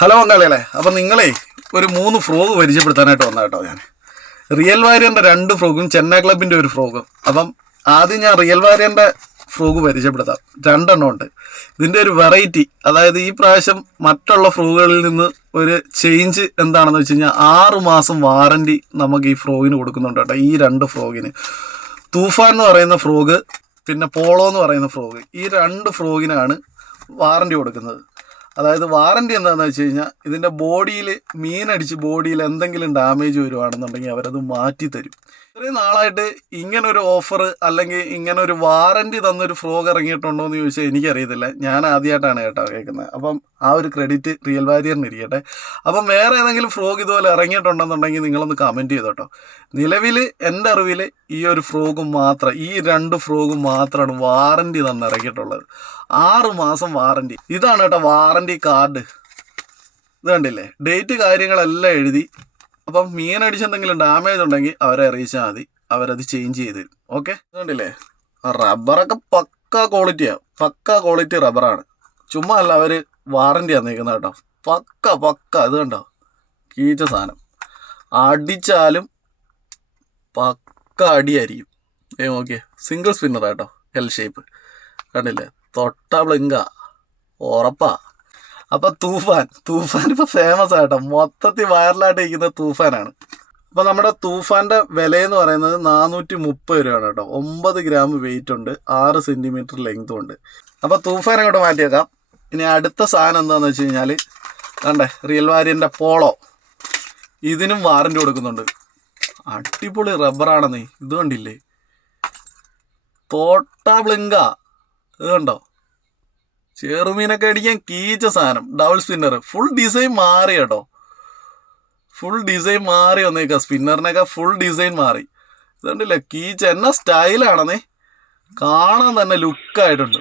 Hello പങ്കാളികളെ, അപ്പം നിങ്ങളെ ഒരു 3 ഫ്രോഗ് പരിചയപ്പെടുത്താനായിട്ട് വന്ന കേട്ടോ. ഞാൻ റിയൽ വാരിയറിൻ്റെ 2 ഫ്രോഗും ചെന്നൈ ക്ലബിൻ്റെ ഒരു ഫ്രോഗും. അപ്പം ആദ്യം ഞാൻ റിയൽ വാരിയറിൻ്റെ ഫ്രോഗ് പരിചയപ്പെടുത്താം. 2 എണ്ണം ഉണ്ട്. ഇതിൻ്റെ ഒരു വെറൈറ്റി, അതായത് ഈ പ്രാവശ്യം മറ്റുള്ള ഫ്രോഗുകളിൽ നിന്ന് ഒരു ചേഞ്ച് എന്താണെന്ന് വെച്ച് കഴിഞ്ഞാൽ 6 മാസം വാറൻറ്റി നമുക്ക് ഈ ഫ്രോഗിന് കൊടുക്കുന്നുണ്ട് കേട്ടോ. ഈ 2 ഫ്രോഗിന് തൂഫാൻ എന്ന് പറയുന്ന ഫ്രോഗ്, പിന്നെ പോളോ എന്ന് പറയുന്ന ഫ്രോഗ്, ഈ 2 ഫ്രോഗിനാണ് വാറൻറ്റി കൊടുക്കുന്നത്. അതായത് വാറൻറ്റി എന്താണെന്ന് വെച്ച് കഴിഞ്ഞാൽ ഇതിൻ്റെ ബോഡിയിൽ മീനടിച്ച് ബോഡിയിൽ എന്തെങ്കിലും ഡാമേജ് വരുവാണെന്നുണ്ടെങ്കിൽ അവരത് മാറ്റി തരും. ഇത്രയും നാളായിട്ട് ഇങ്ങനൊരു ഓഫർ അല്ലെങ്കിൽ ഇങ്ങനൊരു വാറൻറ്റി തന്നൊരു ഫ്രോഗ് ഇറങ്ങിയിട്ടുണ്ടോ എന്ന് ചോദിച്ചാൽ എനിക്കറിയത്തില്ല. ഞാൻ ആദ്യമായിട്ടാണ് കേട്ടോ കേൾക്കുന്നത്. അപ്പം ആ ഒരു ക്രെഡിറ്റ് റിയൽ വാരിയറിന് ഇരിക്കട്ടെ. അപ്പം വേറെ ഏതെങ്കിലും ഫ്രോഗ് ഇതുപോലെ ഇറങ്ങിയിട്ടുണ്ടെന്നുണ്ടെങ്കിൽ നിങ്ങളൊന്ന് കമൻറ്റ് ചെയ്തോ കേട്ടോ. നിലവിൽ എൻ്റെ അറിവിൽ ഈ ഒരു ഫ്രോഗും മാത്രം, ഈ 2 ഫ്രോഗും മാത്രമാണ് വാറൻറ്റി തന്നിറങ്ങിയിട്ടുള്ളത്. 6 മാസം വാറൻറ്റി. ഇതാണ് കേട്ടോ വാറൻറ്റി കാർഡ്. ഇത് കണ്ടില്ലേ, ഡേറ്റ് കാര്യങ്ങളെല്ലാം എഴുതി. അപ്പം മീനടിച്ച് എന്തെങ്കിലും ഡാമേജ് ഉണ്ടെങ്കിൽ അവരെ അറിയിച്ചാൽ മതി, അവരത് ചേഞ്ച് ചെയ്ത് തരും. ഓക്കെ, കണ്ടില്ലേ, റബ്ബറൊക്കെ പക്ക ക്വാളിറ്റിയാണ്, പക്ക ക്വാളിറ്റി റബ്ബറാണ്. ചുമ്മാ അല്ല, അവർ വാറൻറ്റി തന്നിരിക്കുന്നത് കേട്ടോ. പക്ക ഇത് കണ്ടോ, കീച്ച സാധനം. അടിച്ചാലും പക്ക അടിയായിരിക്കും. ഓക്കെ, സിംഗിൾ സ്പിന്നർ കേട്ടോ, എൽ ഷേപ്പ്. കണ്ടില്ലേ, തൊട്ട ബ്ലിങ്ക ഉറപ്പാ. അപ്പം തൂഫാൻ ഇപ്പോൾ ഫേമസ് ആയിട്ടോ, മൊത്തത്തിൽ വൈറലായിട്ട് ഇരിക്കുന്ന തൂഫാനാണ്. അപ്പോൾ നമ്മുടെ തൂഫാൻ്റെ വിലയെന്ന് പറയുന്നത് 430 രൂപയാണ് കേട്ടോ. 9 ഗ്രാം വെയിറ്റ് ഉണ്ട്, 6 സെൻറ്റിമീറ്റർ ലെങ്തും ഉണ്ട്. അപ്പോൾ തൂഫാൻ അങ്ങോട്ട് മാറ്റിയേക്കാം. ഇനി അടുത്ത സാധനം എന്താണെന്ന് വെച്ച് കഴിഞ്ഞാൽ കണ്ടേ, റിയൽ വാരിയറിൻ്റെ പോളോ. ഇതിനും വാറൻറ്റി കൊടുക്കുന്നുണ്ട്. അടിപൊളി റബ്ബറാണെന്നേ. ഇത് കണ്ടില്ലേ, തോട്ട ബ്ലിങ്ക. ഇത് കണ്ടോ, ചെറുമീനൊക്കെ അടിക്കാൻ കീച്ച സാധനം. ഡബിൾ സ്പിന്നർ, ഫുൾ ഡിസൈൻ മാറി കേട്ടോ. ഫുൾ ഡിസൈൻ മാറി വന്നേക്കാം, സ്പിന്നറിനൊക്കെ ഫുൾ ഡിസൈൻ മാറി. ഇതുണ്ടല്ലേ, കീച്ച എന്നാ സ്റ്റൈലാണെന്നേ, കാണാൻ തന്നെ ലുക്കായിട്ടുണ്ട്.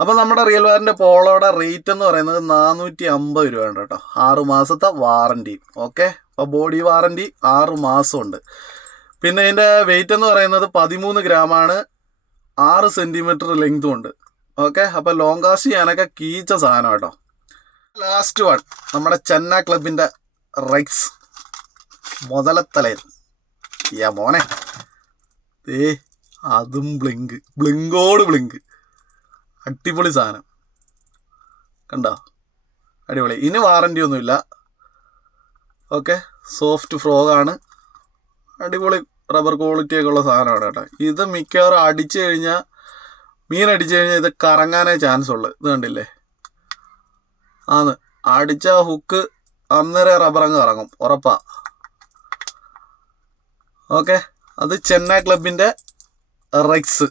അപ്പം നമ്മുടെ റിയൽ വാരിൻ്റെ പോളോയുടെ റേറ്റ് എന്ന് പറയുന്നത് 450 രൂപയാണ് കേട്ടോ. 6 മാസത്തെ വാറൻറ്റി. ഓക്കെ, അപ്പോൾ ബോഡി വാറൻറ്റി 6 മാസമുണ്ട്. പിന്നെ ഇതിൻ്റെ വെയിറ്റ് എന്ന് പറയുന്നത് 13 ഗ്രാമാണ്, 6 സെൻറ്റിമീറ്റർ ലെങ്തും ഉണ്ട്. ഓക്കെ, അപ്പോൾ ലോങ് കാസ്റ്റ് ചെയ്യാനൊക്കെ കീച്ച സാധനം കേട്ടോ. ലാസ്റ്റ് വൺ, നമ്മുടെ ചെന്നൈ ക്ലബിൻ്റെ റെക്സ് മുതലത്തലയിൽ. മോനെ, അതും ബ്ലിങ്കോട് ബ്ലിങ്ക്. അടിപൊളി സാധനം കണ്ടോ, അടിപൊളി. ഇനി വാറൻറ്റി ഒന്നുമില്ല. ഓക്കെ, സോഫ്റ്റ് ഫ്രോഗാണ്, അടിപൊളി റബ്ബർ ക്വാളിറ്റിയൊക്കെ ഉള്ള സാധനമാണ് കേട്ടോ. ഇത് മിക്കവാറും അടിച്ചു കഴിഞ്ഞാൽ, മീൻ അടിച്ചു കഴിഞ്ഞാൽ ഇത് കറങ്ങാനേ ചാൻസ് ഉള്ളു. ഇത് കണ്ടില്ലേ, അടിച്ച ഹുക്ക് അന്നേരം റബ്ബറങ്ങ് കറങ്ങും, ഉറപ്പാ. ഓക്കെ, അത് ചെന്നൈ ക്ലബിൻ്റെ റെക്സ്.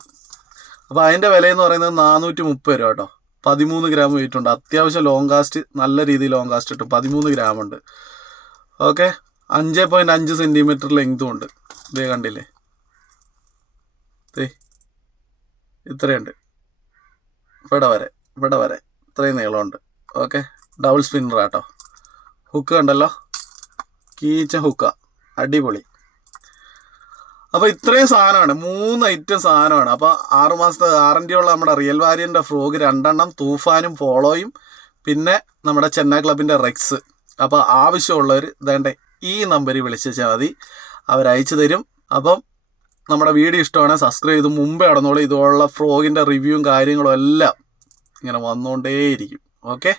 അപ്പോൾ അതിൻ്റെ വിലയെന്ന് പറയുന്നത് 430 രൂപ കേട്ടോ. 13 ഗ്രാം വെയിറ്റ് ഉണ്ട്, അത്യാവശ്യം ലോങ് കാസ്റ്റ്, നല്ല രീതിയിൽ ലോങ് കാസ്റ്റ് കിട്ടും. 13 ഗ്രാം ഉണ്ട്. ഓക്കെ, 5.5 സെൻറ്റിമീറ്റർ ലെങ്തും ഉണ്ട്. ഇതേ കണ്ടില്ലേ, ഇത്രയുണ്ട്. ഇവിടെ വരെ ഇത്രയും നീളമുണ്ട്. ഓക്കെ, ഡബിൾ സ്പിന്നർ ആട്ടോ. ഹുക്ക് കണ്ടല്ലോ, കീച്ച ഹുക്ക, അടിപൊളി. അപ്പോൾ ഇത്രയും സാധനമാണ്, 3 ഐറ്റം സാധനമാണ്. അപ്പോൾ 6 മാസത്തെ വാറൻറ്റിയുള്ള നമ്മുടെ റിയൽ വാരിയറിൻ്റെ ഫ്രോഗ് 2 എണ്ണം, തൂഫാനും പോളോയും, പിന്നെ നമ്മുടെ ചെന്നൈ ക്ലബിൻ്റെ റെക്സ്. അപ്പോൾ ആവശ്യമുള്ളവർ വേണ്ട ഈ നമ്പറിൽ വിളിച്ചാൽ മതി, അവരയച്ചു തരും. അപ്പം നമ്മുടെ വീഡിയോ ഇഷ്ടമാണെങ്കിൽ സബ്സ്ക്രൈബ് ചെയ്ത് മുമ്പേ നടന്നോളൂ. ഇതുപോലുള്ള ഫ്രോഗിൻ്റെ റിവ്യൂവും കാര്യങ്ങളും എല്ലാം ഇങ്ങനെ വന്നുകൊണ്ടേയിരിക്കും. ഓക്കെ.